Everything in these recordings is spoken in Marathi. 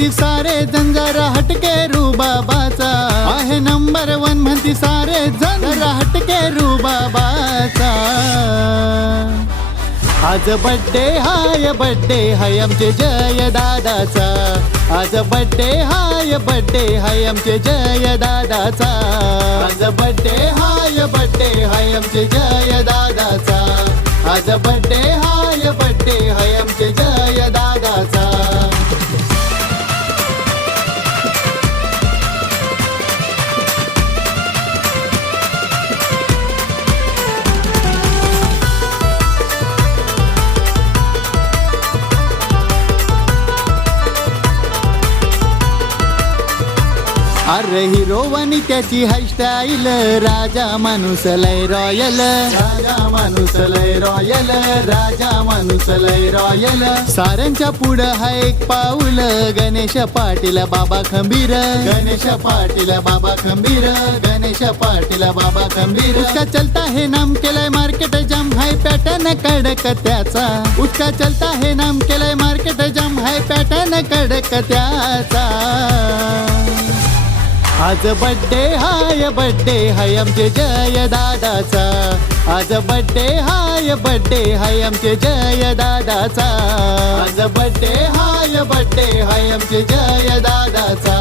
म्हणती सारे जण जरा हटके रुबाबाचा आहे नंबर 1 म्हणती सारे जण जरा हटके रुबाबाचा आज बड्डे हाय आमचे जय दादाचा आज बड्डे हाय आमचे जय दादाचा आज बड्डे हाय आमचे जय दादाचा आज बड्डे हाय आमचे जय दादाचा अरे हिरोवानी त्याची हेअरस्टाईल राजा माणूस लय रॉयल राजा माणूस लय रॉयल राजा माणूस लय रॉयल साऱ्यांच्या पुढं हा एक पाऊल गणेश पाटील बाबा खंबीर गणेश पाटील बाबा खंबीर गणेश पाटील बाबा खंबीर उसका चलता है नाम केलंय मार्केट जाम हाय पॅटर्न कडक त्याचा उसका चलता है नाम केलंय मार्केट जाम हाय पॅटर्न कडक त्याचा आज बड्डे हाय आमचे जय दादाचा आज बड्डे हाय आमचे जय दादाचा आज बड्डे हाय आमचे जय दादाचा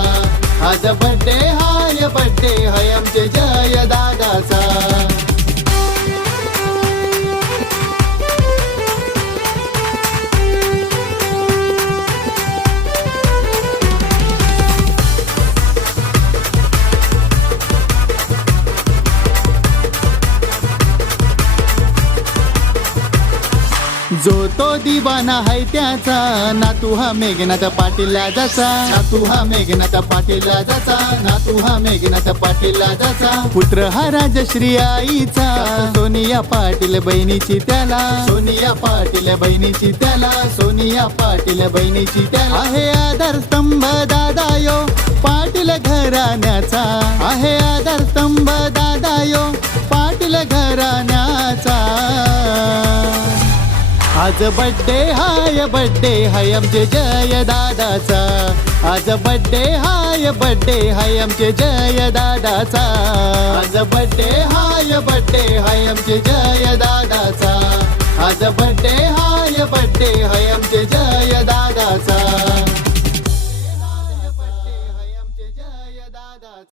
आज बड्डे हाय आमचे जय दादाचा जो तो दिवाना है त्याचा नातू हा मेघनाथ पाटील राजाचा नातू हा मेघनाथ पाटील राजाचा नातू हा मेघनाथ पाटील राजाचा पुत्र हा राजश्री आईचा सोनिया पाटील बहिणीची त्याला सोनिया पाटील बहिणीची त्याला सोनिया पाटील बहिणीची त्याला आहे आधारस्तंभ दादायो पाटील घराण्याचा आहे आधारस्तंभ दादायो पाटील घराण्याचा आज बड्डे हाय आमचे जय दादाचा आज बड्डे हाय आमचे जय दादाचा आज बड्डे हाय आमचे जय दादाचा आज बड्डे हाय आमचे जय दादाचा